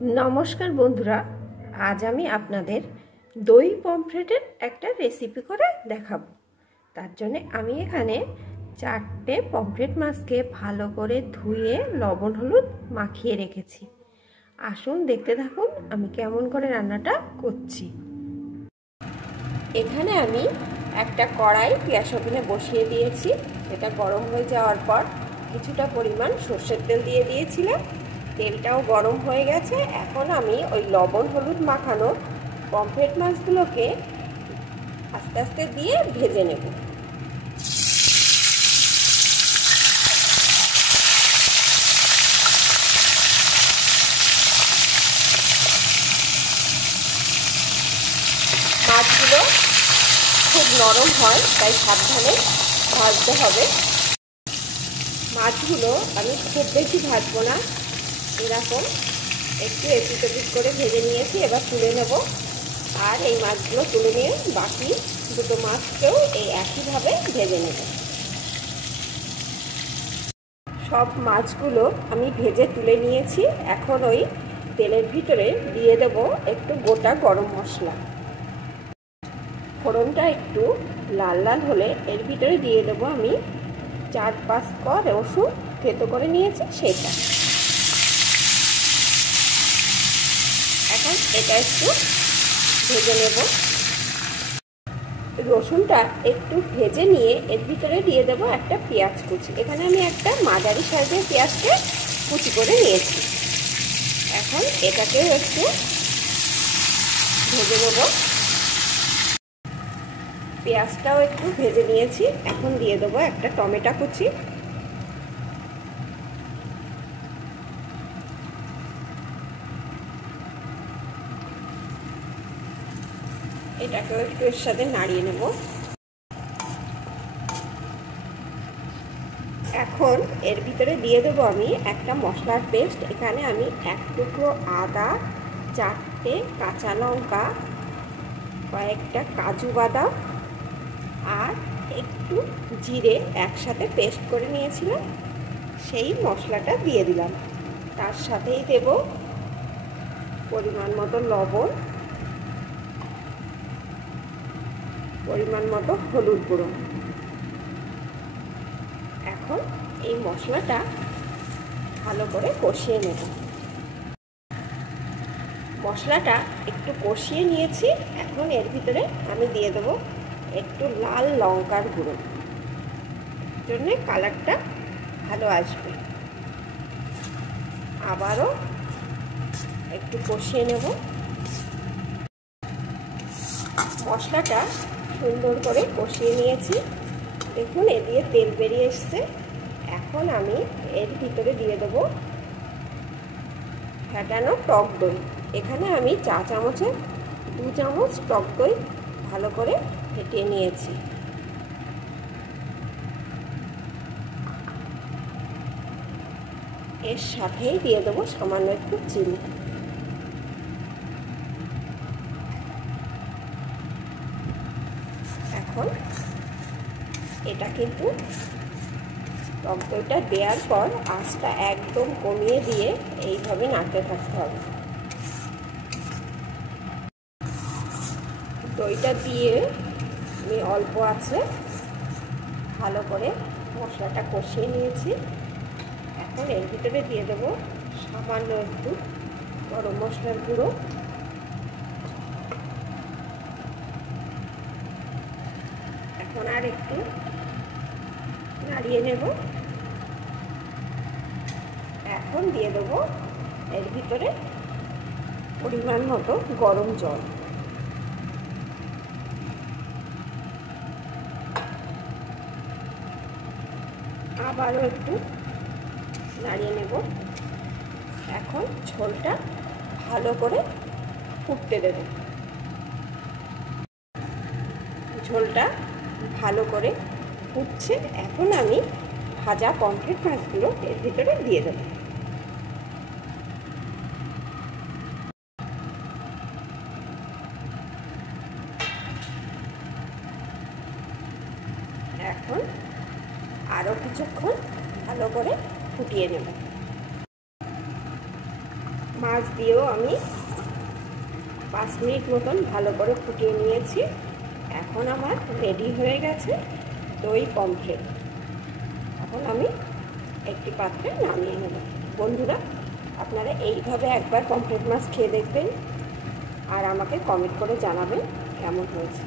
नमस्कार बंधुरा आज आमी आपनादेर दई पमफ्रेटेर एकटा रेसिपि करे देखाबो। तार जन्य आमी एखाने 4टे पमफ्रेट माछके भालो करे धुए लवण हलुद माखिए रेखेछि। आसुन देखते थाकुन आमी केमन करे रान्नाटा करछि। एखाने आमी एकटा कड़ाई ग्यास ओभेने बसिए दिएछि। सेटा गरम हये जाओयार पर किछुटा परिमाण सर्षेर तेल दिए दिएछिलाम। तेलटाও गरम হয়ে গেছে। এখন আমি ওই লবণ হলুদ মাখানো পমফ্রেট মাছগুলোকে আস্তে আস্তে দিয়ে ভেজে নেব। মাছগুলো খুব নরম হয় তাই সাবধানে ভাজতে হবে। মাছগুলো আমি খুব বেশি ভাজবো না, এরকম একটু এপিট ওপিট করে ভেজে নিয়েছি। এবার তুলে নেব আর এই মাছগুলো তুলে নিয়ে বাকি দুটো মাছকেও এই একইভাবে ভেজে নেব। সব মাছগুলো আমি ভেজে তুলে নিয়েছি। এখন ওই তেলের ভিতরে দিয়ে দেব একটু গোটা গরম মশলা। ফোড়নটা একটু লাল লাল হলে এর ভিতরে দিয়ে দেব আমি 4-5 কোয়া রসুন থেতো করে নিয়েছি সেটা। এখন এটা একটু ভেজে নেব। রসুনটা একটু ভেজে নিয়ে এর ভিতরে দিয়ে দেব একটা পেঁয়াজ কুচি। এখানে আমি একটা মাঝারি সাইজের পেঁয়াজকে কুচি করে নিয়েছি। এখন এটাকেও একটু ভেজে নেব। পেঁয়াজটাও একটু ভেজে নিয়েছি। এখন দিয়ে দেব একটা টমেটো কুচি। এটাকেও একটু এর সাথে নাড়িয়ে নেব। এখন এর ভিতরে দিয়ে দেব আমি একটা মশলার পেস্ট। এখানে আমি 1 টুকরো আদা, 4টে কাঁচা লঙ্কা, কয়েকটা কাজু বাদাম আর একটু জিরে একসাথে পেস্ট করে নিয়েছিলাম, সেই মশলাটা দিয়ে দিলাম। তার সাথেই দেব পরিমাণ মতো লবণ, পরিমাণ মতো হলুদ গুঁড়ো। এখন এই মশলাটা ভালো করে কষিয়ে নেব। মশলাটা একটু কষিয়ে নিয়েছি। এখন এর ভিতরে আমি দিয়ে দেব একটু লাল লঙ্কার গুঁড়ো, জন্যে কালারটা ভালো আসবে। আবারও একটু কষিয়ে নেব। মশলাটা সুন্দর করে কষিয়ে নিয়েছি। দেখুন এ দিয়ে তেল বেরিয়ে এসছে। এখন আমি এর ভিতরে দিয়ে দেব ফেটানো টক দই। এখানে আমি চা চামচে 2 চামচ টক দই ভালো করে ফেটিয়ে নিয়েছি। এর সাথেই দিয়ে দেবো সামান্য একটু চিনি। এখন এটা কিন্তু টক দইটা দেওয়ার পর আঁচটা একদম কমিয়ে দিয়ে এইভাবে নাড়তে থাকতে হবে। দইটা দিয়ে আমি অল্প আছে ভালো করে মশলাটা কষিয়ে নিয়েছি। এখন এর ভিতরে দিয়ে দেব সামান্য একটু গরম মশলার গুঁড়ো, এখন আর একটু নাড়িয়ে নেব। এখন দিয়ে দেব এর ভিতরে পরিমাণ মতো গরম জল। আবারও একটু নাড়িয়ে নেব। এখন ঝোলটা ভালো করে ফুটতে দেব। ঝোলটা ভালো করে ফুটছে। এখন আমি ভাজা পমফ্রেট মাছগুলো এর ভিতরে দিয়ে দেব। এখন আরও কিছুক্ষণ ভালো করে ফুটিয়ে নেব। মাছ দিয়েও আমি 5 মিনিট মতন ভালো করে ফুটিয়ে নিয়েছি। এখন আমার রেডি হয়ে গেছে দই পমফ্রেট। এখন আমি একটি পাত্রে নামিয়ে নেব। বন্ধুরা, আপনারা এইভাবে একবার পমফ্রেট মাছ খেয়ে দেখবেন আর আমাকে কমেন্ট করে জানাবেন কেমন হয়েছে।